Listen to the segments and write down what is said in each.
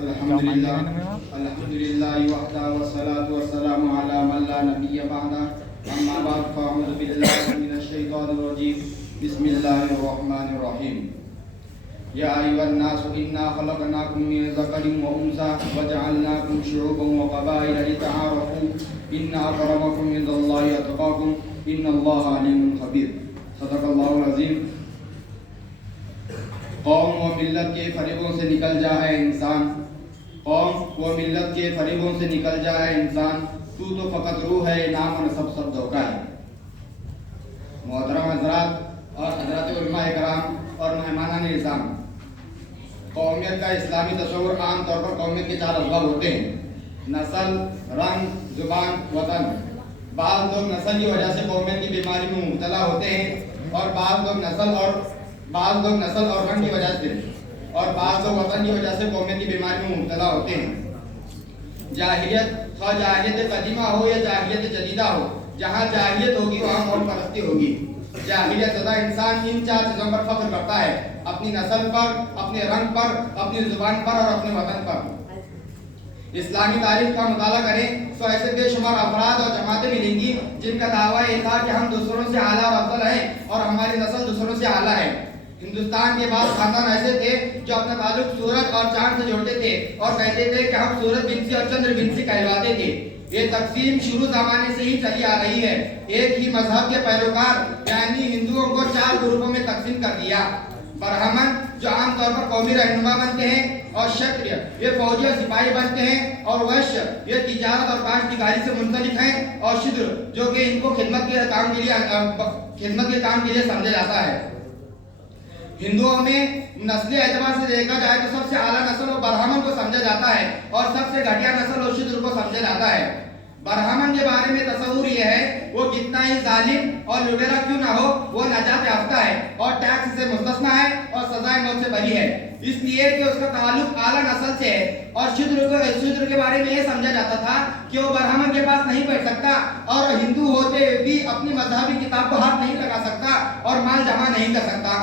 الحمدللہ وحدہ والصلاة والسلام علی من لا نبی بعدہ اما بعد فاعوذ باللہ من الشیطان الرجیم بسم اللہ الرحمن الرحیم یا ایھا الناس انا خلقناکم من ذکر وانثى وجعلناکم شعوبا وقبائل لتعارفوا ان اکرمکم عند اللہ اتقاکم ان اللہ علیم خبیر صدق اللہ العظیم۔ قوم و ملت کے فریبوں سے نکل جائے انسان، قوم و ملت کے فریبوں سے نکل جائے انسان، تو فقط روح ہے، نام و نسب سب دھوکہ ہے۔ محترم حضرات اور حضرات علماء کرام اور مہمانان نظام، قومیت کا اسلامی تصور عام طور پر قومیت کے 4 اسباب ہوتے ہیں: نسل، رنگ، زبان، وطن۔ بعض لوگ نسل کی وجہ سے قومیت کی بیماری میں مبتلا ہوتے ہیں اور بعض لوگ نسل اور رنگ کی وجہ سے اور بعض لوگ وطن کی وجہ سے قومیت کی بیماری میں مبتلا ہوتے ہیں۔ جاہلیت، خواہ جاہلیت قدیمہ ہو یا جاہلیت جدیدہ ہو، جہاں جاہلیت ہوگی وہاں موت پرستی ہوگی۔ جاہلیت زدہ انسان ان 4 چیزوں پر فخر کرتا ہے: اپنی نسل پر، اپنے رنگ پر، اپنی زبان پر اور اپنے وطن پر۔ اسلامی تاریخ کا مطالعہ کریں تو ایسے بے شمار افراد اور جماعتیں ملیں گی جن کا دعویٰ یہ تھا کہ ہم دوسروں سے اعلیٰ اور افضل ہیں اور ہماری نسل دوسروں سے اعلیٰ ہے۔ ہندوستان کے بعض خاندان ایسے تھے جو اپنا تعلق سورج اور چاند سے جوڑتے تھے اور کہتے تھے کہ ہم سورج بنسی اور چندر بنسی کہلواتے تھے۔ یہ تقسیم شروع زمانے سے ہی چلی آ رہی ہے۔ ایک ہی مذہب کے پیروکار یعنی ہندوؤں کو 4 گروپوں میں تقسیم کر دیا: برہمن جو عام طور پر قومی رہنما بنتے ہیں، اور شتریہ یہ فوجی اور سپاہی بنتے ہیں، اور ویشیہ یہ تجارت اور کاشتکاری سے منسلک ہیں، اور شودر جو کہ ان کو خدمت کے کام کے لیے سمجھا جاتا ہے۔ ہندوؤں میں نسلی اعتبار سے دیکھا جائے تو سب سے اعلیٰ نسل و برہمن کو سمجھا جاتا ہے اور سب سے گھٹیا نسل و شودر کو سمجھا جاتا ہے۔ برہمن کے بارے میں تصور یہ ہے وہ کتنا ہی ظالم اور لٹیرا کیوں نہ ہو، وہ نجات یافتہ ہے اور ٹیکس سے مستثنیٰ ہے اور سزائے موت سے بری ہے، اس لیے کہ اس کا تعلق اعلیٰ نسل سے ہے۔ اور شودر کے بارے میں یہ سمجھا جاتا تھا کہ وہ برہمن کے پاس نہیں بیٹھ سکتا اور ہندو ہوتے بھی اپنی مذہبی کتاب کو ہاتھ نہیں لگا سکتا اور مال جمع نہیں کر سکتا۔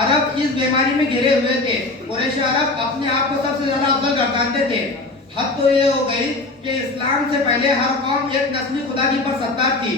عرب اس بیماری میں گھرے ہوئے تھے۔ قریش عرب اپنے آپ کو سب سے زیادہ افضل گردانتے تھے۔ حد تو یہ ہو گئی کہ اسلام سے پہلے ہر قوم ایک نسلی خدا کی پرستار تھی۔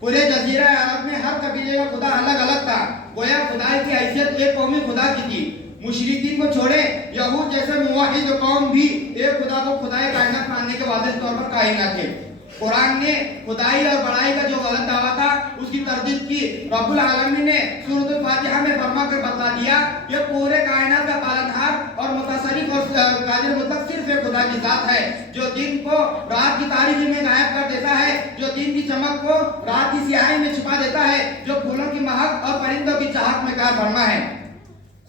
پورے جزیرہ عرب میں ہر قبیلے کا خدا الگ الگ تھا، گویا خدائی کی حیثیت ایک قومی خدا کی تھی۔ مشرکین کو چھوڑے یہود جیسے موحد قوم بھی ایک خدا کو خدائے کائنات ماننے کے واضح طور پر قائل نہ تھے۔ قرآن نے خدائی اور بڑائی کا جو غلط دعویٰ تھا اس کی تردید کی۔ رب العالمین نے سورۃ الفاتحہ میں فرما کر بتلا دیا کہ پورے کائنات کا پالنہار اور متصرف اور قادر مطلق صرف ایک خدا کی ذات ہے، جو دن کو رات کی تاریکی میں غائب کر دیتا ہے، جو دن کی چمک کو رات کی سیاہی میں چھپا دیتا ہے، جو پھولوں کی مہک اور پرندوں کی چہک میں کار فرما ہے۔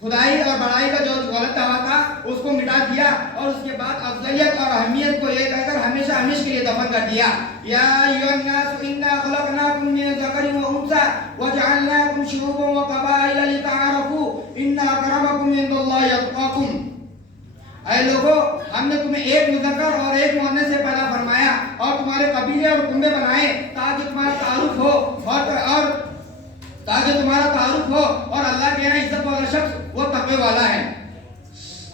خدائی اور بڑائی کا جو غلط دعویٰ تھا اس کو مٹا دیا اور اس کے بعد افضلیت اور اہمیت کو یہ کہہ کر ہمیشہ ہمیشہ کے لیے دفن کر دیا۔ یا ایھا الناس انا خلقناکم من ذکر وانثى وجعلناکم شعوبا وقبائل لتعارفوا ان اکرمکم عند اللہ اتقاکم۔ اے لوگوں، ہم نے تمہیں ایک مذکر اور ایک مؤنث سے پیدا فرمایا اور تمہارے قبیلے اور کنبے بنائے تاکہ تمہارا تعارف ہو اور اللہ کے یہاں عزت والا شخص وہ تقوی والا ہے۔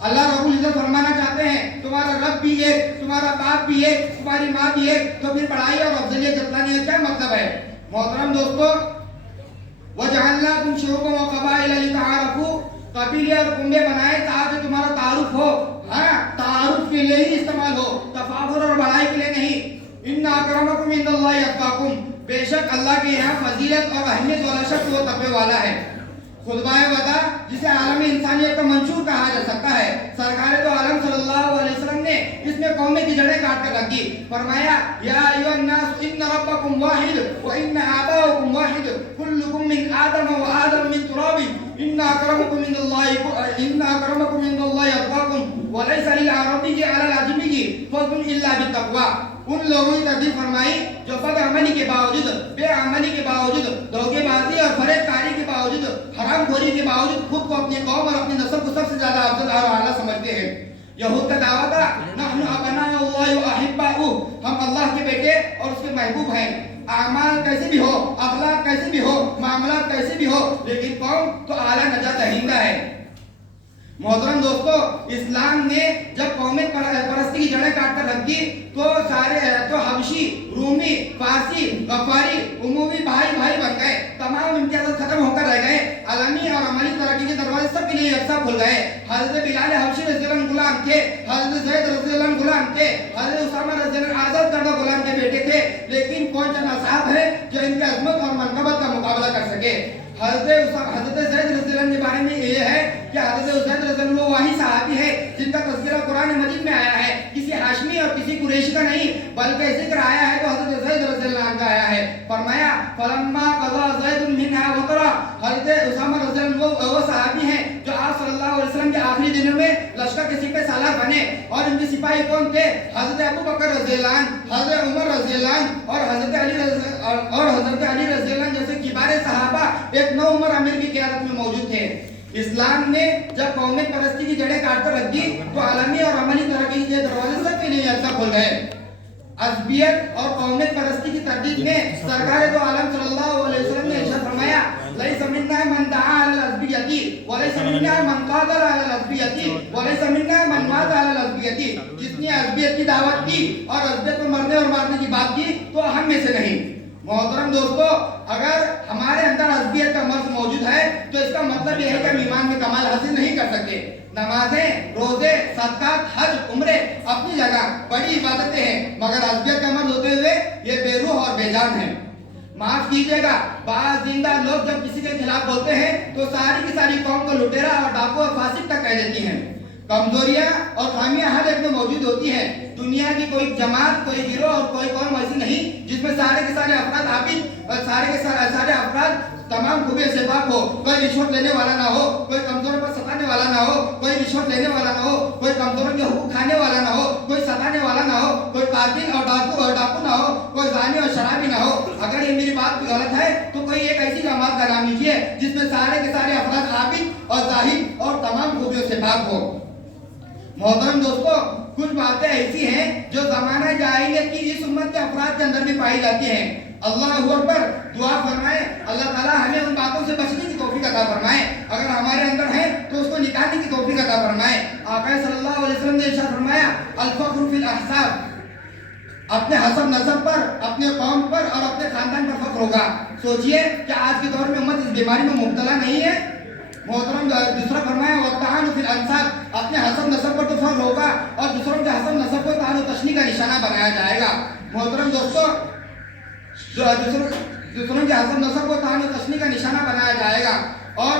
اللہ رب العزت فرمانا چاہتے ہیں تمہارا رب بھی ایک، تمہارا باپ بھی ایک، تمہاری ماں بھی ایک، تو پھر بڑائی اور افضلیت جتلانے کا کیا مطلب ہے؟ محترم دوستو، وَجَعَلْنَاكُمْ شُعُوبًا وَقَبَائِلَ لِتَعَارَفُوا، قبیلے اور کنبے بنائے تاکہ تمہارا تعارف ہو۔ ہاں، تعارف کے لیے ہی استعمال ہو، تفاخر اور بڑائی کے لیے نہیں۔ اِنَّ أَكْرَمَكُمْ عِندَ اللَّهِ أَتْقَاكُمْ، بے شک اللہ کے یہاں فضیلت اور اہمیت والا شخص وہ تقوی والا ہے۔ خطبہ ودا جسے عالمی انسانیت کا منشور کہا جا سکتا ہے، سرکار تو عالم صلی اللہ علیہ وسلم نے اس میں قومیں کی جڑیں کاٹ کر رکھی۔ فرمایا یا ایھا الناس ان ربکم واحد وان آباؤکم واحد کلکم من آدم وآدم من تراب ان اکرمکم عند اللہ اتقاکم وليس للعربی علی العجمی فضل الا بالتقوی۔ ان لوگوں کی تردید فرمائی جو بد عملی کے باوجود، بے عملی کے باوجود، دھوکے بازی اور فریب کاری کے باوجود، حرام خوری کے باوجود خود کو، اپنی قوم اور اپنی نسل کو سب سے زیادہ افضل اور اعلیٰ سمجھتے ہیں۔ یہود کا دعویٰ تھا نحن ابناء اللہ واحباؤہ، ہم اللہ کے بیٹے اور اس کے محبوب ہیں۔ اعمال کیسے بھی ہو، اخلاق کیسے بھی ہو، معاملات کیسے بھی ہو، لیکن قوم تو اعلیٰ نجات دہندہ ہے۔ محترم دوستو، اسلام نے جب قومی پرستی کی جڑیں کاٹ کر رکھ دی تو حبشی، رومی، فارسی، غفاری، عمومی بھائی بن گئے، تمام امتیازات ختم ہو کر رہ گئے، عالمی اور عملی ترقی کے دروازے سب کے لیے یکساں کھل گئے۔ حضرت بلال حبشی رضی اللہ عنہ غلام تھے، حضرت زید رضی اللہ عنہ غلام تھے، حضرت اسامہ رضی اللہ عنہ آزاد کردہ غلام کے بیٹے تھے، لیکن کون چند اصحاب ہیں جو ان کی عظمت اور منقبت کا مقابلہ کر سکے؟ حضرت زید رضی اللہ عنہ کے بارے میں یہ ہے کہ حضرت زید رضی اللہ عنہ وہی صحابی ہے جن کا تذکرہ قرآن مجید میں آیا ہے، کسی ہاشمی اور کسی قریشی کا نہیں، بلکہ ذکر آیا ہے تو حضرت زید رضی اللہ عنہ کا آیا ہے۔ فرمایا فلما قضى زید منها وطرا، حضرت اسامہ رضی اللہ عنہ وہ صحابی ہیں جو آپ صلی اللہ علیہ وسلم کے آخری دنوں میں لشکر کے سپہ سالار بنے، اور ان کے سپاہی کون تھے؟ حضرت ابو بکر رضی اللہ عنہ، حضرت عمر رضی اللہ عنہ اور حضرت علی رضی اللہ عنہ جیسے کبار صحابہ ایک نو عمر امیر کی قیادت میں موجود تھے۔ اسلام نے جب قومیت پرستی کی جڑیں کاٹ کر رکھ دی تو عالمی اور عملی ترقی کے دروازے سب کے لیے یکساں کھل گئے۔ عصبیت اور قومیت پرستی کی تردید میں سرکار دو عالم صلی اللہ علیہ وسلم نے ارشاد فرمایا لیس منا من دعا علی العصبیت وليس منا من قاتل علی العصبیت وليس منا من مات علی العصبیت، جس نے عصبیت کی دعوت کی اور عصبیت کو مرنے اور مارنے کی بات کی تو ہم میں سے نہیں۔ محترم دوستو، اگر ہمارے اندر عصبیت کا مرض موجود ہے تو اس کا مطلب یہ ہے کہ ہم ایمان میں کمال حاصل نہیں کر سکتے۔ نمازیں، روزے، صدقات، حج، عمرے اپنی جگہ بڑی عبادتیں ہیں، مگر عصبیت کا مرض ہوتے ہوئے یہ بے روح اور بے جان ہے۔ معاف کیجیے گا، بعض زندہ لوگ جب کسی کے خلاف بولتے ہیں تو ساری کی ساری قوم کو لٹیرا اور ڈاکو اور فاسق تک کہہ دیتی ہیں۔ کمزوریاں اور خامیاں ہر ایک میں موجود ہوتی ہیں۔ دنیا کی کوئی جماعت، کوئی گروہ اور کوئی قوم ایسی نہیں جس میں سارے کے سارے افراد عابد اور سارے کے سارے افراد تمام خوبیوں سے پاک ہو، کوئی رشوت لینے والا نہ ہو، کوئی کمزوروں پر ستانے والا نہ ہو، کوئی رشوت لینے والا نہ ہو، کوئی کمزوروں کے حقوق کھانے والا نہ ہو، کوئی ستانے والا نہ ہو، کوئی قاتل اور ڈاکو نہ ہو، کوئی زانی اور شرابی نہ ہو۔ اگر یہ میری بات غلط ہے تو کوئی ایک ایسی جماعت کا نام لیجیے جس میں سارے کے سارے افراد عابد اور زاہد اور تمام خوبیوں سے پاک ہو۔ محترم دوستو، کچھ باتیں ایسی ہیں جو زمانہ جاہلیت کی اس امت کے افراد کے اندر بھی پائی جاتی ہیں۔ اللہ اکبر، دعا فرمائے اللہ تعالیٰ ہمیں ان باتوں سے بچنے کی توفیق عطا فرمائے، اگر ہمارے اندر ہے تو اس کو نکالنے کی توفیق عطا فرمائے۔ آقا صلی اللہ علیہ وسلم نے ارشاد فرمایا الفخر فی الاحساب، اپنے حسب نسب پر، اپنے قوم پر اور اپنے خاندان پر فخر ہوگا۔ سوچئے کہ آج کے دور میں امت اس بیماری میں مبتلا نہیں ہے؟ محترم دوسرا فرمایا والطعن فی الانساب، اپنے حسب نسب پر تو فخر ہوگا اور دوسروں کے حسب نسب کو طعن و تشنیع کا نشانہ بنایا جائے گا۔ محترم دوستو، دوسروں کے حسب نسب کو طعن و تشنیع کا نشانہ بنایا جائے گا اور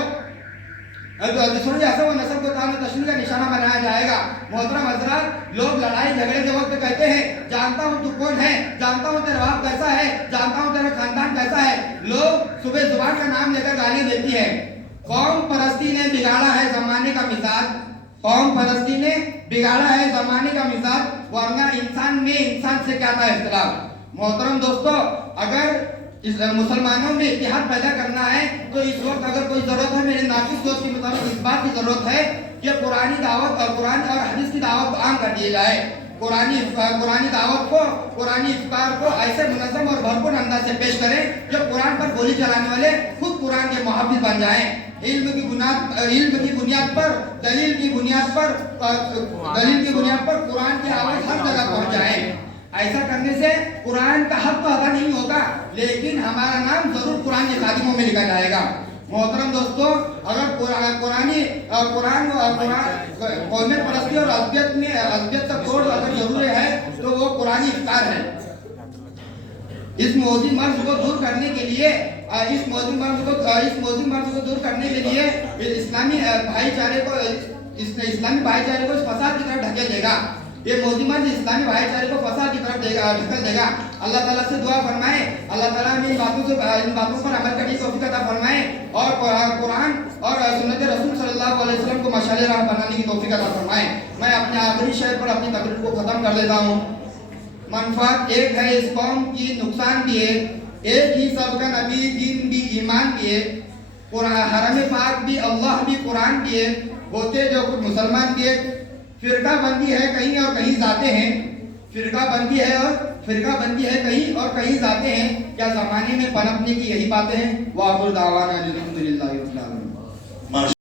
دوسروں کے حسب نسب کو طعن و تشنیع کا نشانہ بنایا جائے گا۔ محترم حضرات، لوگ لڑائی جھگڑے کے وقت کہتے ہیں جانتا ہوں تو کون ہے، جانتا ہوں تیرا باپ کیسا ہے، جانتا ہوں تیرا خاندان کیسا ہے۔ لوگ صبح زبان کا نام لے کر گالیاں دیتی ہے۔ قوم پرستی نے بگاڑا ہے زمانے کا مزاج، قوم پرستی نے بگاڑا ہے زمانے کا مزاج، ورنہ انسان میں انسان سے کیا تھا اختلاف۔ محترم دوستو، اگر اس مسلمانوں میں اتحاد پیدا کرنا ہے تو اس وقت اگر کوئی ضرورت ہے، میرے ناقص دوست کے مطابق اس بات کی ضرورت ہے کہ قرآنی دعوت اور قرآن اور حدیث کی دعوت کو عام کر دی جائے۔ قرآنی دعوت کو، قرآنی افطار کو ایسے منظم اور بھرپور انداز سے پیش کریں جو قرآن پر گولی چلانے والے خود قرآن کے محافظ بن جائیں۔ علم کی بنیاد پر، دلیل کی بنیاد پر قرآن کی آواز ہر جگہ پہنچ جائے۔ ایسا کرنے سے قرآن کا حق تو ادا نہیں ہوگا، لیکن ہمارا نام ضرور قرآن کے خادموں میں لکھا جائے گا۔ محترم دوستو، اگر قرآن قومیت پرستی اور عصبیت کا کوڈ اگر ضروری ہے تو وہ قرآنی افطار ہے۔ اس موذی مرض کو دور کرنے کے لیے اسلامی بھائی چارے کو اس فساد کی طرف ڈھکیل دے گا۔ یہ موذی مرض اسلامی بھائی چارے کو فساد کی طرف ڈھکیل دے گا۔ اللہ تعالیٰ سے دعا فرمائے اللہ تعالیٰ ہمیں ان باتوں پر عمل کرنے کی توفیق عطا فرمائے اور قرآن اور سنت رسول صلی اللہ علیہ وسلم کو مشعل راہ بنانے کی توفیق عطا فرمائے۔ میں اپنے آخری شعر پر اپنی تقریر کو ختم کر دیتا ہوں۔ منفعت ایک ہے اس قوم کی، نقصان بھی ایک ہی سب کا نبی، دین بھی، ایمان بھی ہے، حرم پاک بھی، اللہ بھی، قرآن بھی ہے، ہوتے جو کچھ مسلمان بھی ہے۔ فرقہ بندی ہے کہیں اور کہیں ذاتیں ہیں، فرقہ بندی ہے کہیں اور کہیں ذاتیں ہیں، کیا زمانے میں پنپنے کی یہی باتیں ہیں؟ وآخر دعوانا الحمدللہ رب العالمین۔